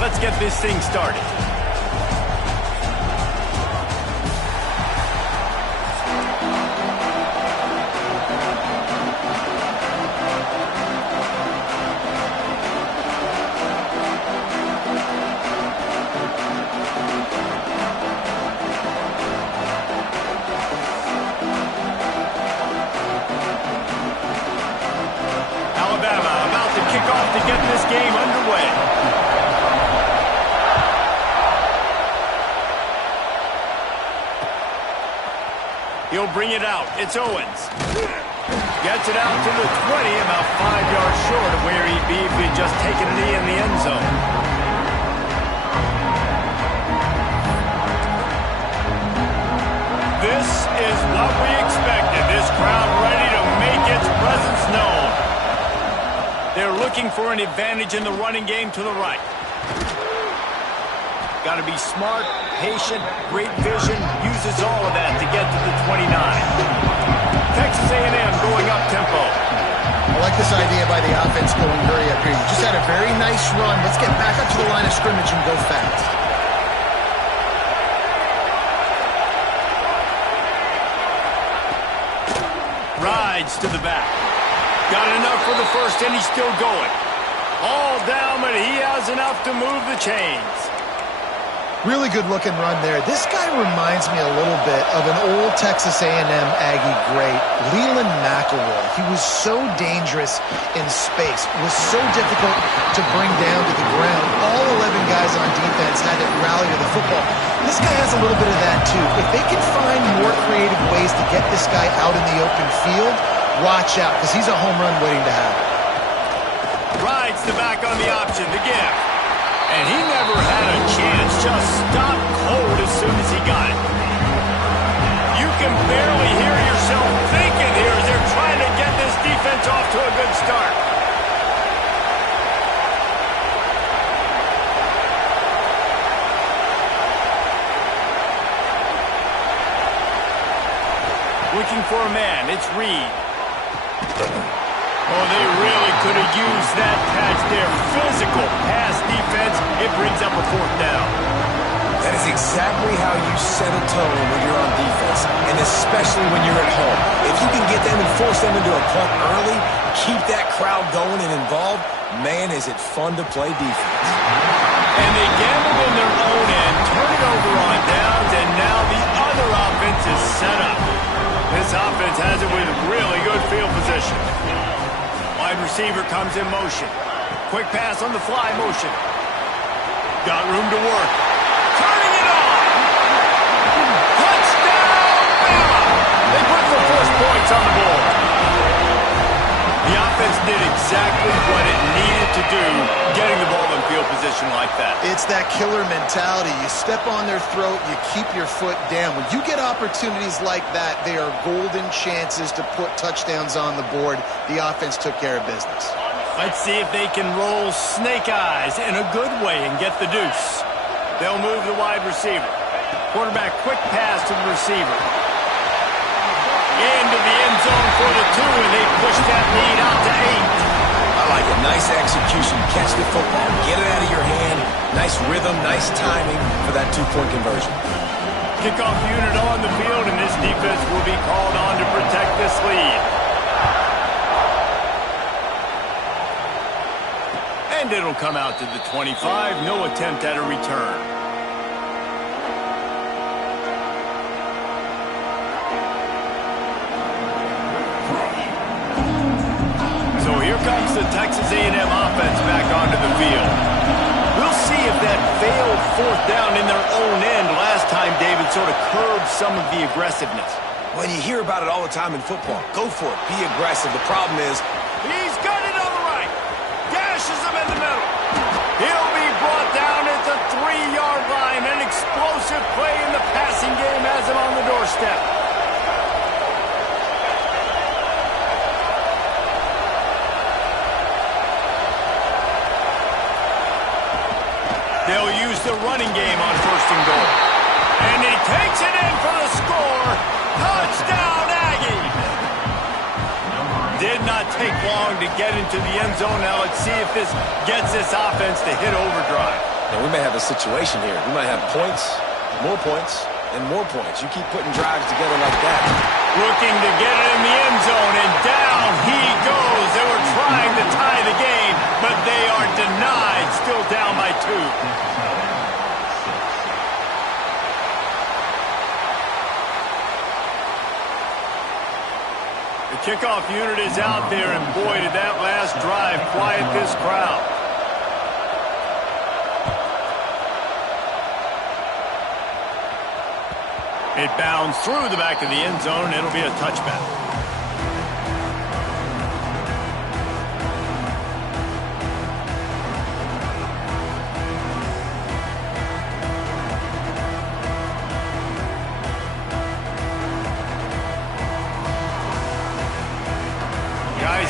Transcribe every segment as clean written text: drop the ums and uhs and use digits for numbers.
Let's get this thing started. Alabama about to kick off to get this game underway. He'll bring it out. It's Owens. Gets it out to the 20, about 5 yards short of where he'd be if he'd just taken a knee in the end zone. This is what we expected. This crowd ready to make its presence known. They're looking for an advantage in the running game to the right. Got to be smart, patient, great vision, uses all of that to get to the 29. Texas A&M going up tempo. I like this idea by the offense going hurry up here. You just had a very nice run. Let's get back up to the line of scrimmage and go fast. Rides to the back. Got enough for the first, and he's still going. All down, but he has enough to move the chains. Really good-looking run there. This guy reminds me a little bit of an old Texas A&M Aggie great, Leland McElroy. He was so dangerous in space, was so difficult to bring down to the ground. All 11 guys on defense had to rally to the football. This guy has a little bit of that, too. If they can find more creative ways to get this guy out in the open field, watch out, because he's a home run waiting to happen. Rides the back on the option, the give. And he never had a chance, just stopped cold as soon as he got it. You can barely hear yourself thinking here as they're trying to get this defense off to a good start. Looking for a man, it's Reed. Oh, they really could have used that patch there. Physical pass defense. It brings up a fourth down. That is exactly how you set a tone when you're on defense, and especially when you're at home. If you can get them and force them into a punt early, keep that crowd going and involved, man, is it fun to play defense. And they gambled in their own end, turn it over on downs, and now the other offense is set up. This offense has it with really good field position. Wide receiver comes in motion. Quick pass on the fly motion. Got room to work. Turning it on! Touchdown, Bama! They put the first points on the board. The offense did exactly what it needed to do, getting the ball in field position like that. It's that killer mentality. You step on their throat, you keep your foot down. When you get opportunities like that, they are golden chances to put touchdowns on the board. The offense took care of business. Let's see if they can roll snake eyes in a good way and get the deuce. They'll move the wide receiver. Quarterback quick pass to the receiver. Into the end zone for the 2, and they push that lead out to 8. I like it. Nice execution. Catch the football. Get it out of your hand. Nice rhythm, nice timing for that 2-point conversion. Kickoff unit on the field, and this defense will be called on to protect this lead. And it'll come out to the 25. No attempt at a return. So here comes the Texas A&M offense back onto the field. We'll see if that failed fourth down in their own end last time, David, sort of curbed some of the aggressiveness. Well, you hear about it all the time in football. Go for it. Be aggressive. The problem is, he's got it on the right. Dashes him in the middle. He'll be brought down at the 3-yard line. An explosive play in the passing game has him on the doorstep. They'll use the running game on 1st and goal. And he takes it in for the score. Touchdown, Aggies! Did not take long to get into the end zone. Now let's see if this gets this offense to hit overdrive. now we may have a situation here. We might have points, and more points. You keep putting drives together like that. Looking to get it in the end zone, and down he goes. They were trying to tie the game, but they are denied, still down by 2. Kickoff unit is out there, and boy, did that last drive quiet this crowd. It bounds through the back of the end zone. It'll be a touchback.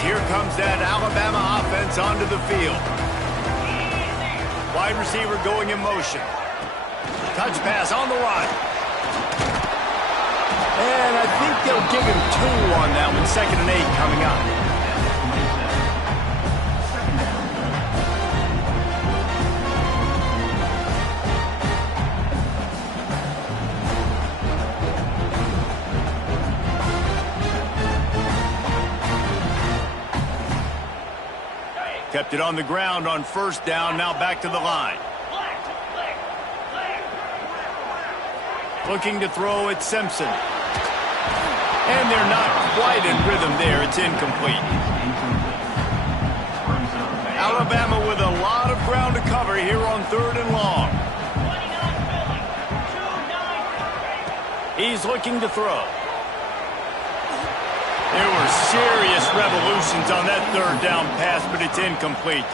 Here comes that Alabama offense onto the field. Wide receiver going in motion. Touch pass on the run. And I think they'll give him 2 on that one. 2nd and 8 coming up. Kept it on the ground on 1st down, now back to the line. Looking to throw at Simpson. And they're not quite in rhythm there. It's incomplete. Alabama with a lot of ground to cover here on 3rd and long. He's looking to throw. There were serious revolutions on that 3rd down pass, but it's incomplete.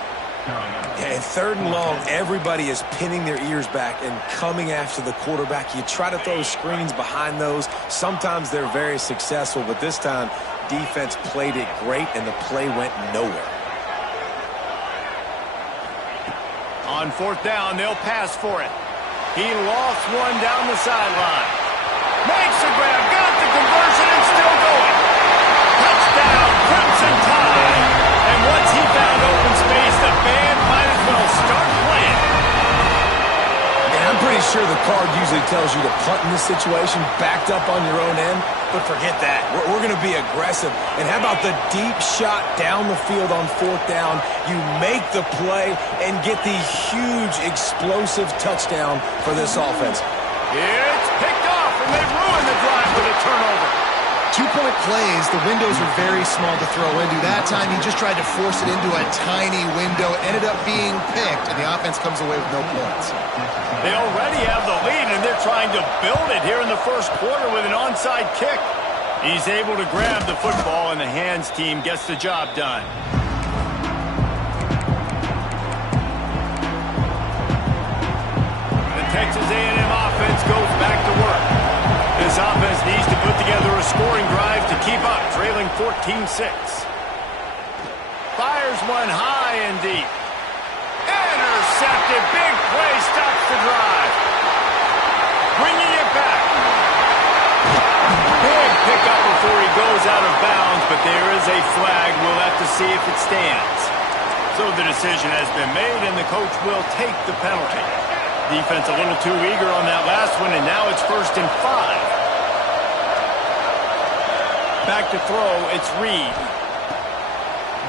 Yeah, in 3rd and long, everybody is pinning their ears back and coming after the quarterback. You try to throw screens behind those. Sometimes they're very successful, but this time, defense played it great, and the play went nowhere. On 4th down, they'll pass for it. He lost one down the sideline. Makes the grab, got the conversion, and still going. Touchdown, Crimson Tide. And once he found open space, the band might as well start playing. And I'm pretty sure the card usually tells you to punt in this situation, backed up on your own end, but forget that. We're going to be aggressive. And how about the deep shot down the field on 4th down? You make the play and get the huge, explosive touchdown for this offense. It's picked off, and they ruin the drive with a turnover. 2-point plays, the windows are very small to throw into. That time, he just tried to force it into a tiny window. Ended up being picked, and the offense comes away with no points. They already have the lead, and they're trying to build it here in the 1st quarter with an onside kick. He's able to grab the football, and the hands team gets the job done. The Texas A&M offense goes back to work. This offense needs to put together a scoring drive to keep up, trailing 14-6. Fires one high and deep. Intercepted. Big play stops the drive. Bringing it back. Big pickup before he goes out of bounds, but there is a flag. We'll have to see if it stands. So the decision has been made, and the coach will take the penalty. Defense a little too eager on that last one, and now it's 1st and 5. Back to throw, it's Reed.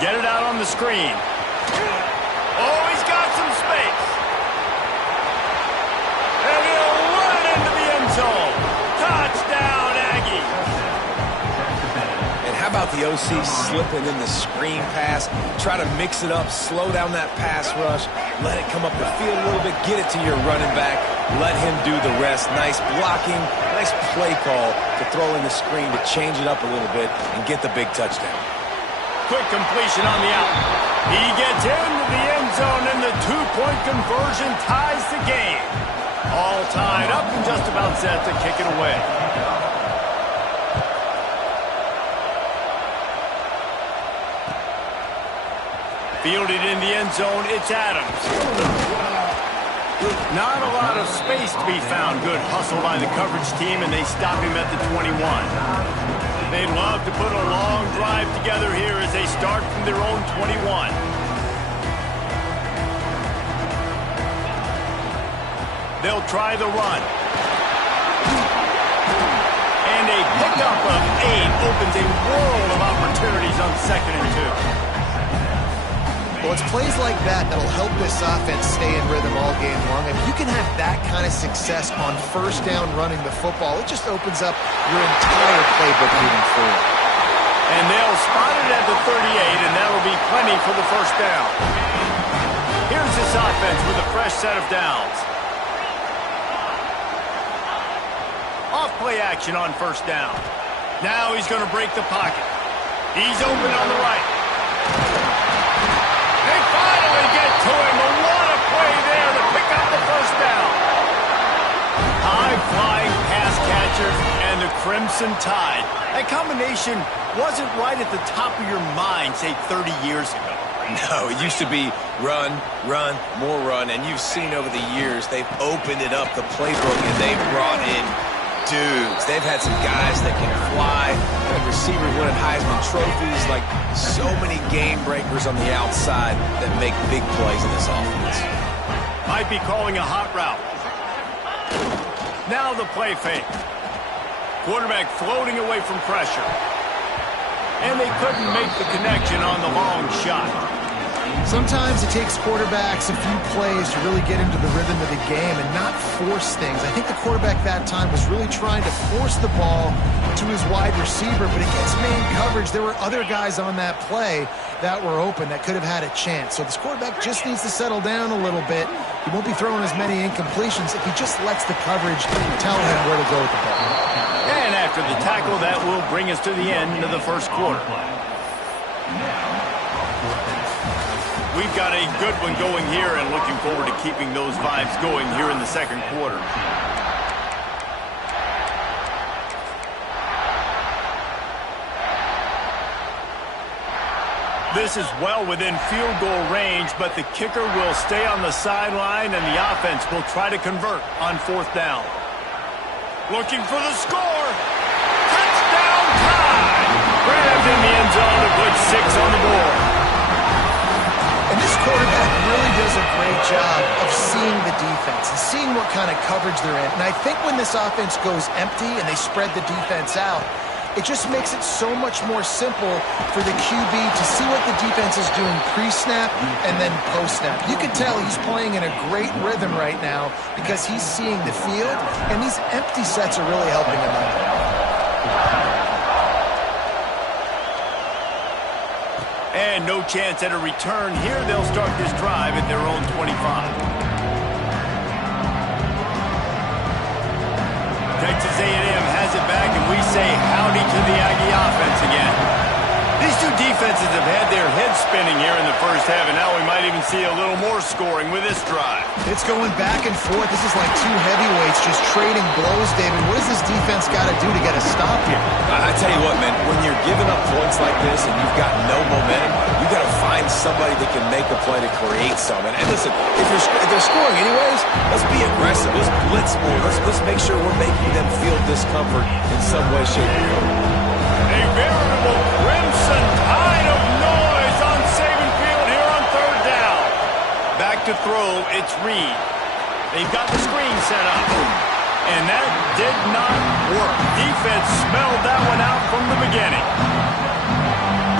Get it out on the screen. Oh, he's got some space. And he'll run it into the end zone. Touchdown, Aggie. And how about the OC slipping in the screen pass? Try to mix it up, slow down that pass rush, let it come up the field a little bit, get it to your running back, let him do the rest. Nice blocking, nice play call to throw in the screen to change it up a little bit and get the big touchdown. Quick completion on the out. He gets into the end zone, and the 2-point conversion ties the game. All tied up and just about set to kick it away. Fielded in the end zone, it's Adams. Not a lot of space to be found. Good hustle by the coverage team, and they stop him at the 21. They'd love to put a long drive together here as they start from their own 21. They'll try the run. And a pickup of 8 opens a world of opportunities on 2nd and 2. Well, it's plays like that that'll help this offense stay in rhythm all game long. If you can have that kind of success on 1st down running the football, it just opens up your entire playbook moving forward. And they'll spot it at the 38, and that'll be plenty for the 1st down. Here's this offense with a fresh set of downs. Off play action on 1st down. Now he's going to break the pocket. He's open on the right. They finally get to him, but what a play there to pick up the 1st down. High-flying pass catchers and the Crimson Tide. That combination wasn't right at the top of your mind, say, 30 years ago. No, it used to be run, run, more run, and you've seen over the years they've opened it up, the playbook, and they've brought in dudes. They've had some guys that can fly, and receivers winning Heisman trophies, like so many game breakers on the outside that make big plays in this offense. Might be calling a hot route. Now the play fake. Quarterback floating away from pressure. And they couldn't make the connection on the long shot. Sometimes it takes quarterbacks a few plays to really get into the rhythm of the game and not force things. I think the quarterback that time was really trying to force the ball to his wide receiver, but against man coverage, there were other guys on that play that were open that could have had a chance. So this quarterback just needs to settle down a little bit. He won't be throwing as many incompletions if he just lets the coverage tell him where to go with the ball. And after the tackle, that will bring us to the end of the first quarter. We've got a good one going here and looking forward to keeping those vibes going here in the second quarter. This is well within field goal range, but the kicker will stay on the sideline and the offense will try to convert on fourth down. Looking for the score. Touchdown tie. Grabbed in the end zone to put 6 on the board. And this quarterback really does a great job of seeing the defense and seeing what kind of coverage they're in. And I think when this offense goes empty and they spread the defense out, it just makes it so much more simple for the QB to see what the defense is doing pre-snap and then post-snap. You can tell he's playing in a great rhythm right now because he's seeing the field, and these empty sets are really helping him out. And no chance at a return here. They'll start this drive at their own 25. Texas A&M has it back, and we say howdy to the Aggie offense again. These two defenses have had their heads spinning here in the first half, and now we might even see a little more scoring with this drive. It's going back and forth. This is like two heavyweights just trading blows, David. What does this defense got to do to get a stop here? I tell you what, man, when you're giving up points like this and you've got no momentum, you got to find somebody that can make a play to create some. And listen, if they're scoring anyways, let's be aggressive. Let's blitz more. Let's make sure we're making them feel discomfort in some way, shape, or form. A veritable crimson tide of noise on Saban Field here on third down. Back to throw, it's Reed. They've got the screen set up. And that did not work. Defense smelled that one out from the beginning.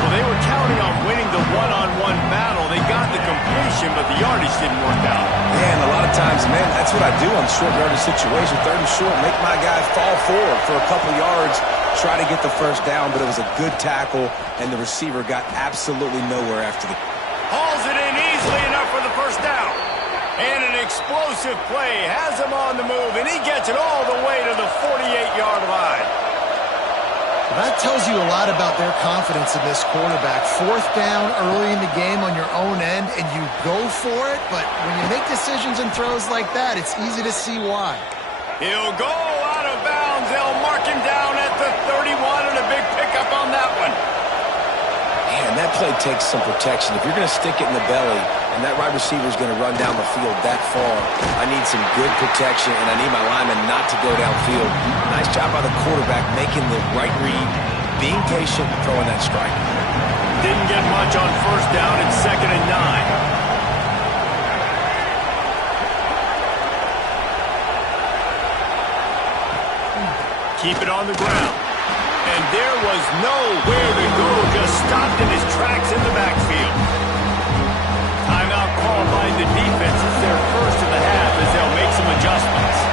Well, they were counting on winning the one-on-one battle. They got the completion, but the yardage didn't work out. Yeah, and a lot of times, man, that's what I do on short yardage situation. Third and short, make my guy fall forward for a couple yards, try to get the first down, but it was a good tackle, and the receiver got absolutely nowhere after the... Hauls it in easily enough for the first down. And an explosive play has him on the move, and he gets it all the way to the 48-yard line. That tells you a lot about their confidence in this quarterback. Fourth down early in the game on your own end, and you go for it, but when you make decisions and throws like that, it's easy to see why. He'll go out of bounds. They'll mark him down at the 31, and a big pickup on that one. Man, that play takes some protection. If you're going to stick it in the belly and that wide receiver is going to run down the field that far, I need some good protection, and I need my lineman not to go downfield. Nice job by the quarterback making the right read, being patient, and throwing that strike. Didn't get much on first down. It's 2nd and 9. Keep it on the ground. And there was nowhere to go, just stopped in his tracks in the backfield. Timeout called by the defense. It's their first of the half as they'll make some adjustments.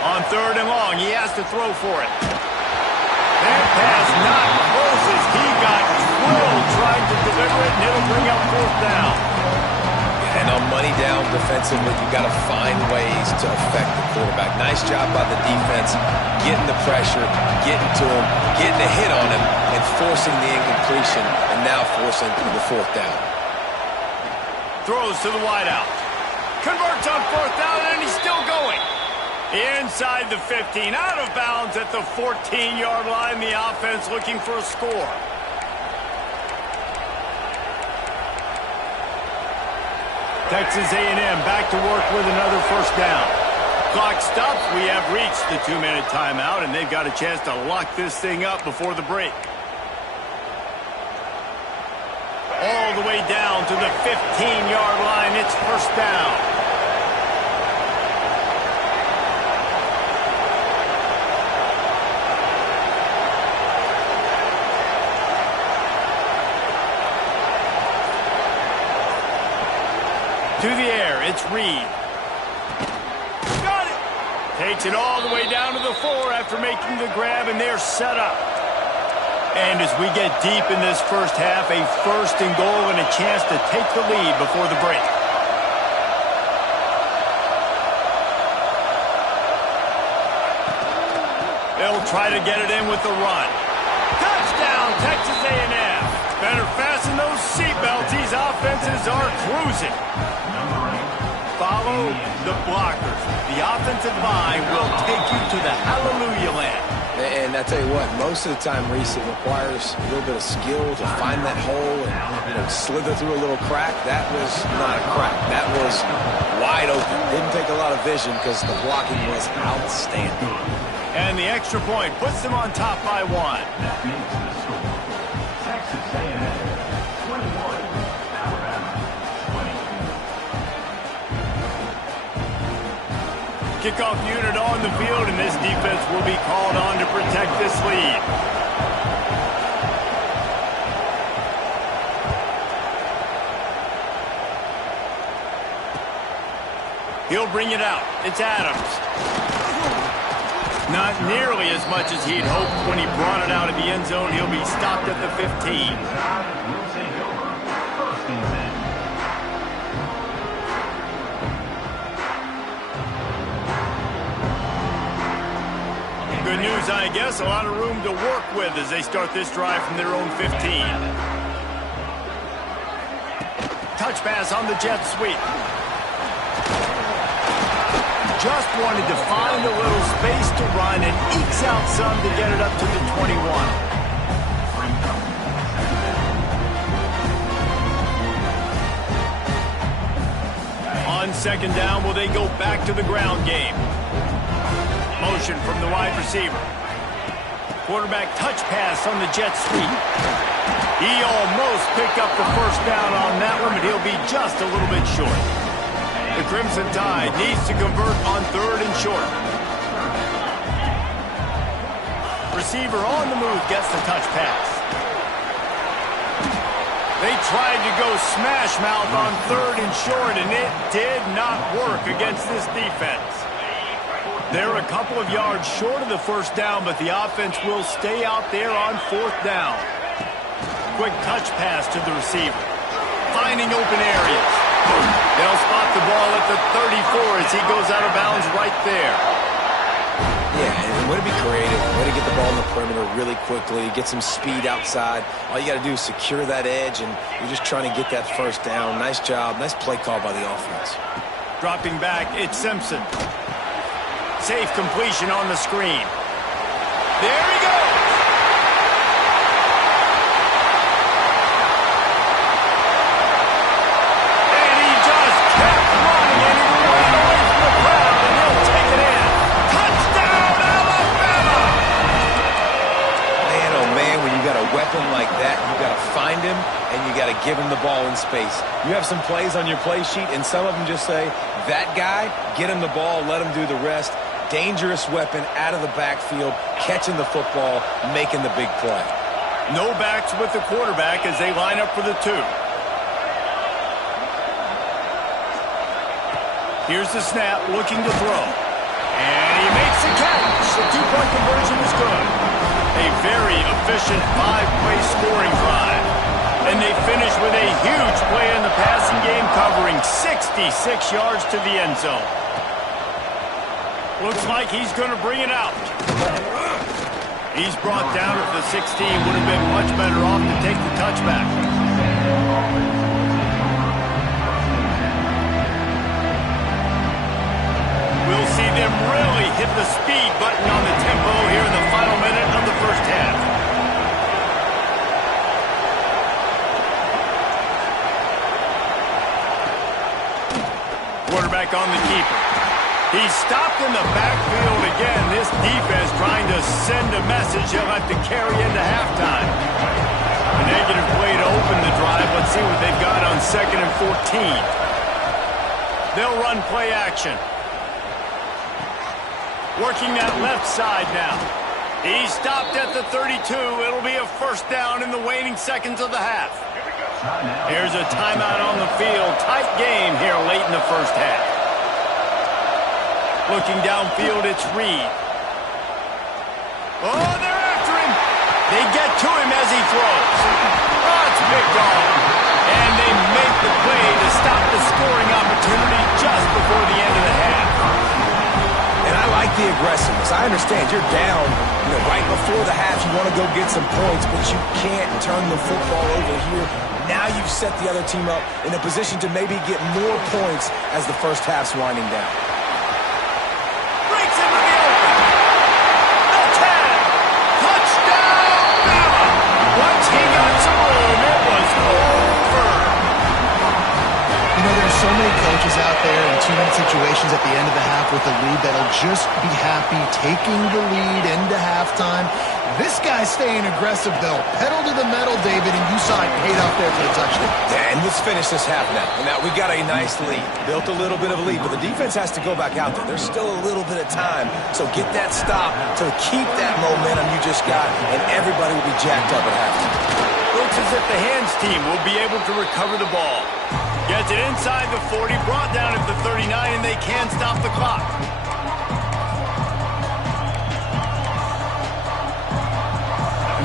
On 3rd and long, he has to throw for it. That pass not close as he got twirled trying to deliver it, and it'll bring up 4th down. And on money down defensively, you got to find ways to affect the quarterback. Nice job by the defense, getting the pressure, getting to him, getting a hit on him, and forcing the incompletion, and now forcing the 4th down. Throws to the wideout. Converts on 4th down, and he's still going. Inside the 15, out of bounds at the 14-yard line. The offense looking for a score. Texas A&M back to work with another first down. Clock stops. We have reached the 2-minute timeout, and they've got a chance to lock this thing up before the break. All the way down to the 15-yard line. It's first down. To the air, it's Reed. Got it! Takes it all the way down to the 4 after making the grab, and they're set up. And as we get deep in this first half, a 1st and goal and a chance to take the lead before the break. They'll try to get it in with the run. Touchdown, Texas A&M. Better fasten those seatbelts. These offenses are cruising. Follow the blockers. The offensive line will take you to the hallelujah land. And I tell you what, most of the time, Reese, it requires a little bit of skill to find that hole and slither through a little crack. That was not a crack. That was wide open. Didn't take a lot of vision because the blocking was outstanding. And the extra point puts them on top by 1. Kickoff unit on the field, and this defense will be called on to protect this lead. He'll bring it out. It's Adams. Not nearly as much as he'd hoped when he brought it out of the end zone. He'll be stopped at the 15. Good news, I guess. A lot of room to work with as they start this drive from their own 15. Touch pass on the jet sweep. Just wanted to find a little space to run and ekes out some to get it up to the 21. On 2nd down, will they go back to the ground game? Motion from the wide receiver. Quarterback touch pass on the jet sweep. He almost picked up the 1st down on that one, but he'll be just a little bit short. The Crimson Tide needs to convert on 3rd and short. Receiver on the move gets the touch pass. They tried to go smash mouth on 3rd and short, and it did not work against this defense. They're a couple of yards short of the 1st down, but the offense will stay out there on 4th down. Quick touch pass to the receiver. Finding open areas. They'll spot the ball at the 34 as he goes out of bounds right there. Yeah, and way to be creative. Way to get the ball in the perimeter really quickly. Get some speed outside. All you got to do is secure that edge, and you're just trying to get that 1st down. Nice job. Nice play call by the offense. Dropping back, it's Simpson. Safe completion on the screen. There he goes! And he just kept running, and he ran away from the crowd, and he'll take it in. Touchdown, Alabama! Man, oh man, when you got a weapon like that, you got to find him, and you got to give him the ball in space. You have some plays on your play sheet, and some of them just say, that guy, get him the ball, let him do the rest. Dangerous weapon out of the backfield, catching the football, making the big play. No backs with the quarterback as they line up for the 2. Here's the snap, looking to throw. And he makes the catch. The 2-point conversion is good. A very efficient 5-play scoring drive. And they finish with a huge play in the passing game, covering 66 yards to the end zone. Looks like he's going to bring it out. He's brought down at the 16. Would have been much better off to take the touchback. We'll see them really hit the speed button on the tempo here in the final minute of the 1st half. Quarterback on the keeper. He's stopped in the backfield again. This defense trying to send a message he'll have to carry into halftime. A negative play to open the drive. Let's see what they've got on 2nd and 14. They'll run play action. Working that left side now. He's stopped at the 32. It'll be a 1st down in the waning seconds of the half. Here's a timeout on the field. Tight game here late in the first half. Looking downfield, it's Reed. Oh, they're after him. They get to him as he throws. Oh, it's picked off. And they make the play to stop the scoring opportunity just before the end of the half. And I like the aggressiveness. I understand you're down, right before the half. You want to go get some points, but you can't turn the football over here. Now you've set the other team up in a position to maybe get more points as the first half's winding down. Breaks into the open. The 10. Touchdown, Bama. Once he got some room, it was over. There's so many coaches out there in two-minute situations at the end of the half with a lead that'll just be happy taking the lead into halftime. This guy's staying aggressive, though. Pedal to the metal, David, and you saw it paid off there for the touchdown. Yeah, and let's finish this half now. And now we got a nice lead. Built a little bit of a lead, but the defense has to go back out there. There's still a little bit of time. So get that stop to keep that momentum you just got, and everybody will be jacked up at halftime. Looks as if the hands team will be able to recover the ball. Gets it inside the 40, brought down at the 39, and they can stop the clock.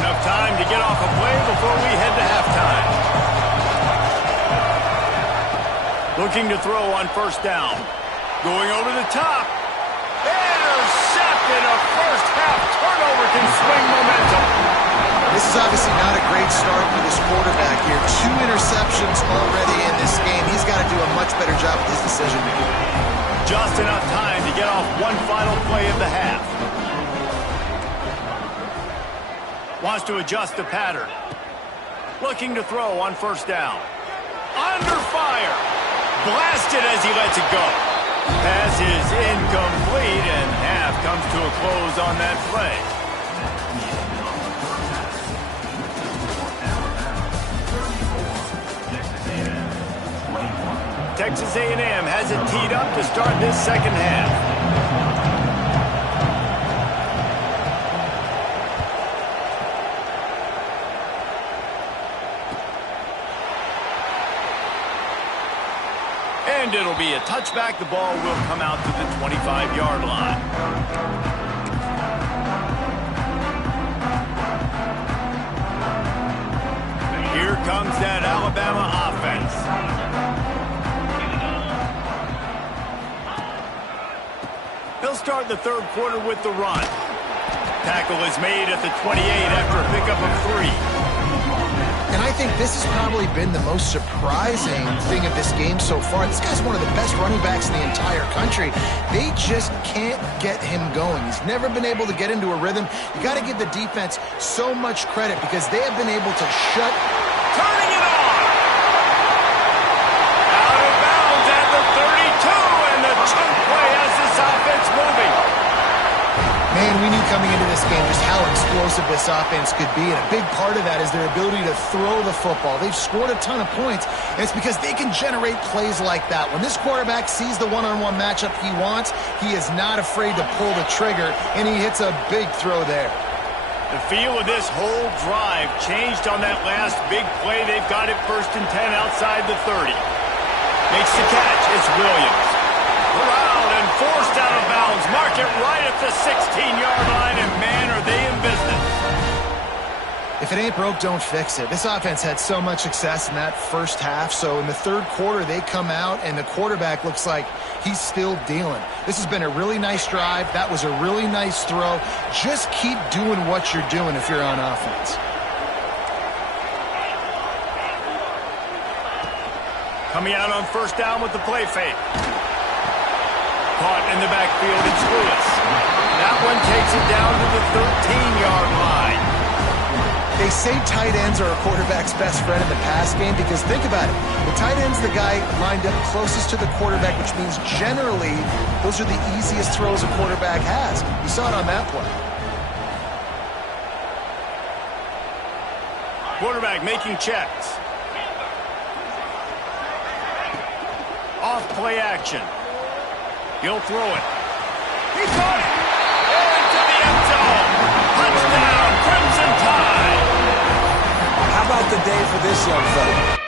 Enough time to get off a play before we head to halftime. Looking to throw on first down. Going over the top. Intercepted. A first half turnover can swing momentum. This is obviously not a great start for this quarterback here. 2 interceptions already in this game. He's got to do a much better job with his decision-making. Just enough time to get off one final play of the half. Wants to adjust the pattern. Looking to throw on first down. Under fire. Blasted as he lets it go. Pass is incomplete, and half comes to a close on that play. Texas A&M has it teed up to start this second half. And it'll be a touchback. The ball will come out to the 25-yard line. Here comes that Alabama offense. He'll start the third quarter with the run. Tackle is made at the 28 after a pickup of 3. And I think this has probably been the most surprising thing of this game so far. This guy's one of the best running backs in the entire country. They just can't get him going. He's never been able to get into a rhythm. You got to give the defense so much credit because they have been able to shut. Turning it on. Out of bounds at the 32, and the chunk play has this offense moving. Man, we knew coming into this game just how explosive this offense could be, and a big part of that is their ability to throw the football. They've scored a ton of points, and it's because they can generate plays like that. When this quarterback sees the one-on-one matchup he wants, he is not afraid to pull the trigger, and he hits a big throw there. The feel of this whole drive changed on that last big play. They've got it 1st and 10 outside the 30. Makes the catch. It's Williams. Around and forced out of bounds. Mark it right at the 16-yard line, and man, are they in business. If it ain't broke, don't fix it. This offense had so much success in that first half, so in the third quarter, they come out, and the quarterback looks like he's still dealing. This has been a really nice drive. That was a really nice throw. Just keep doing what you're doing if you're on offense. Coming out on first down with the play fake. Caught in the backfield, it's Lewis. That one takes it down to the 13-yard line. They say tight ends are a quarterback's best friend in the pass game because think about it. The tight end's the guy lined up closest to the quarterback, which means generally those are the easiest throws a quarterback has. You saw it on that play. Quarterback making checks. Off play action. He'll throw it. He caught it! Into the end zone! Touchdown, Crimson Tide! How about the day for this young fella?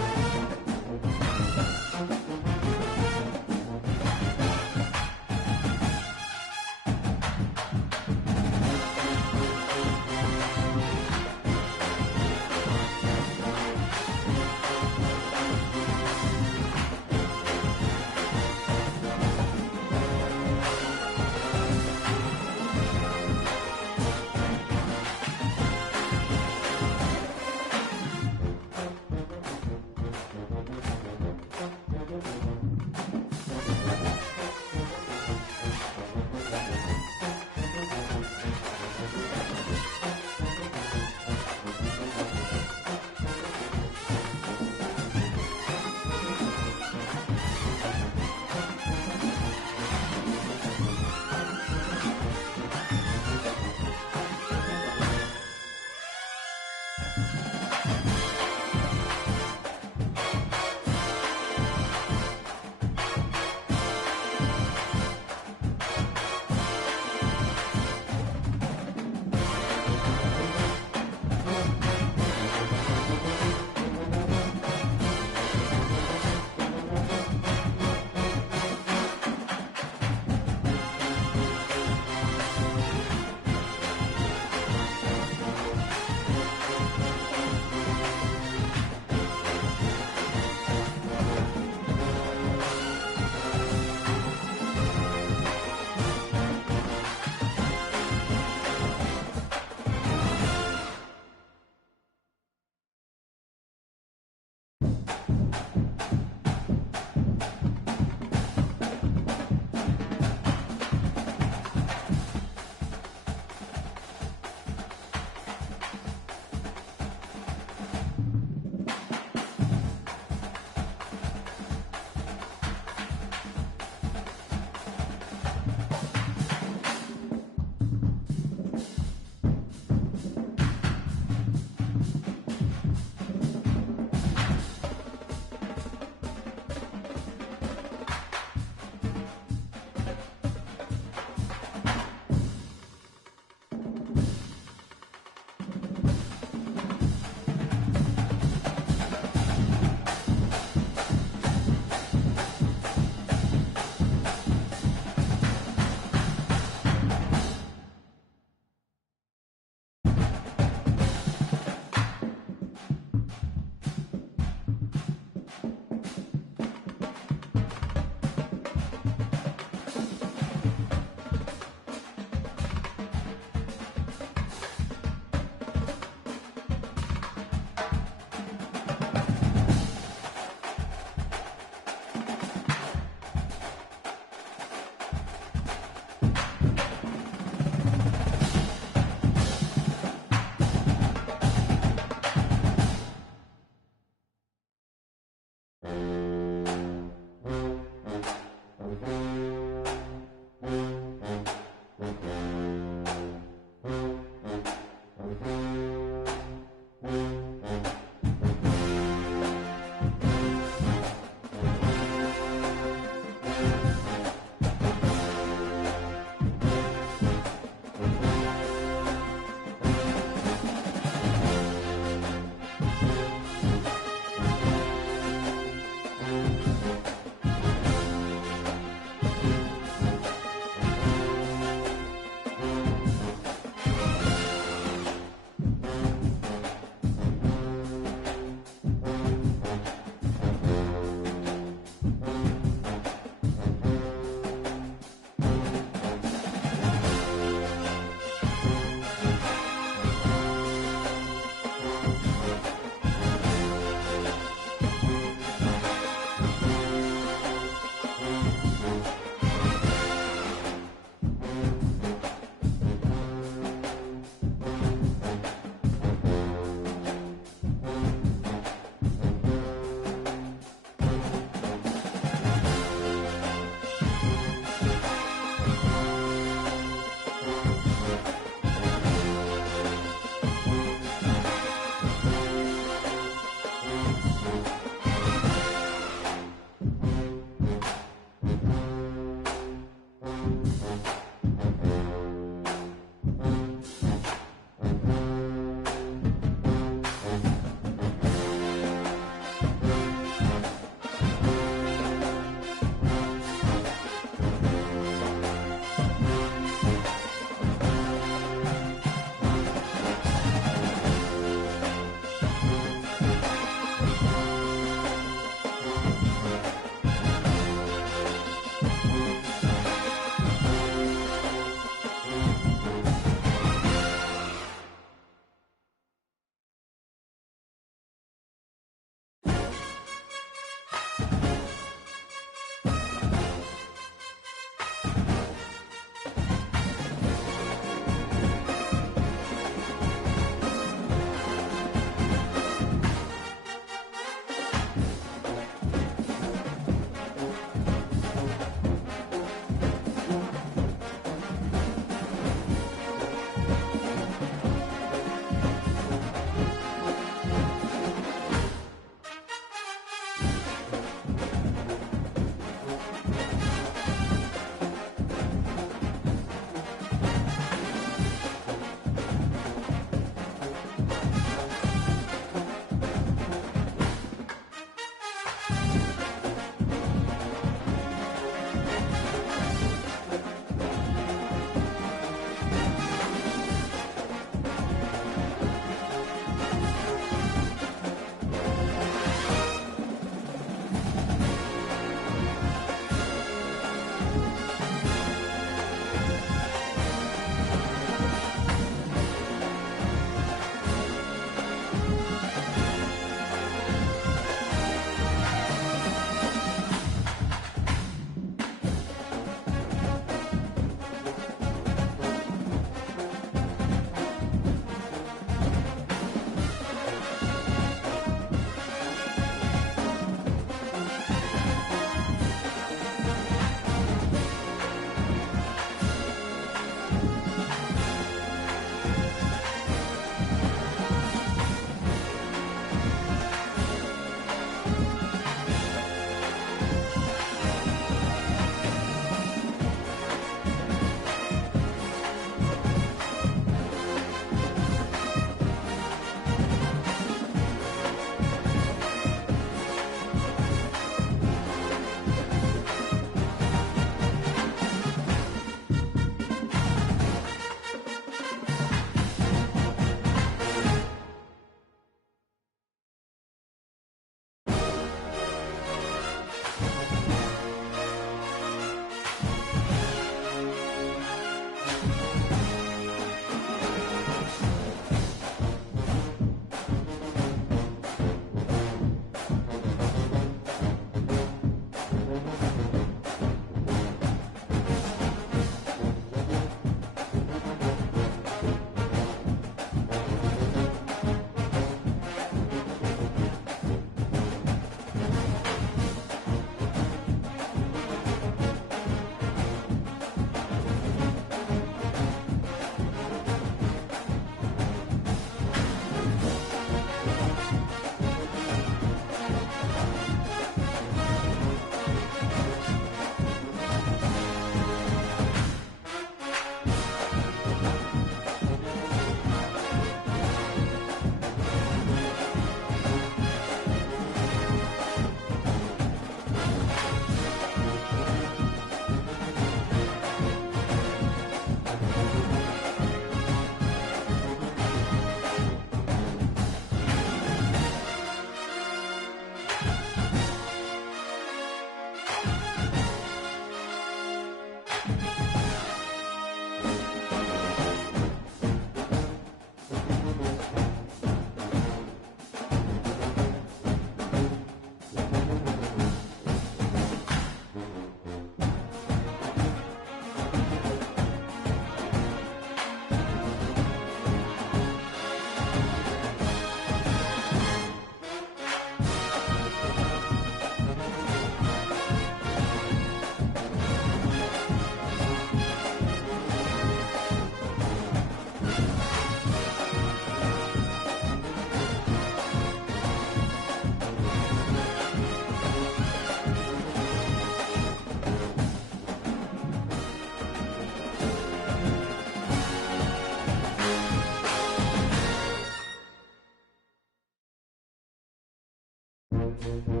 you.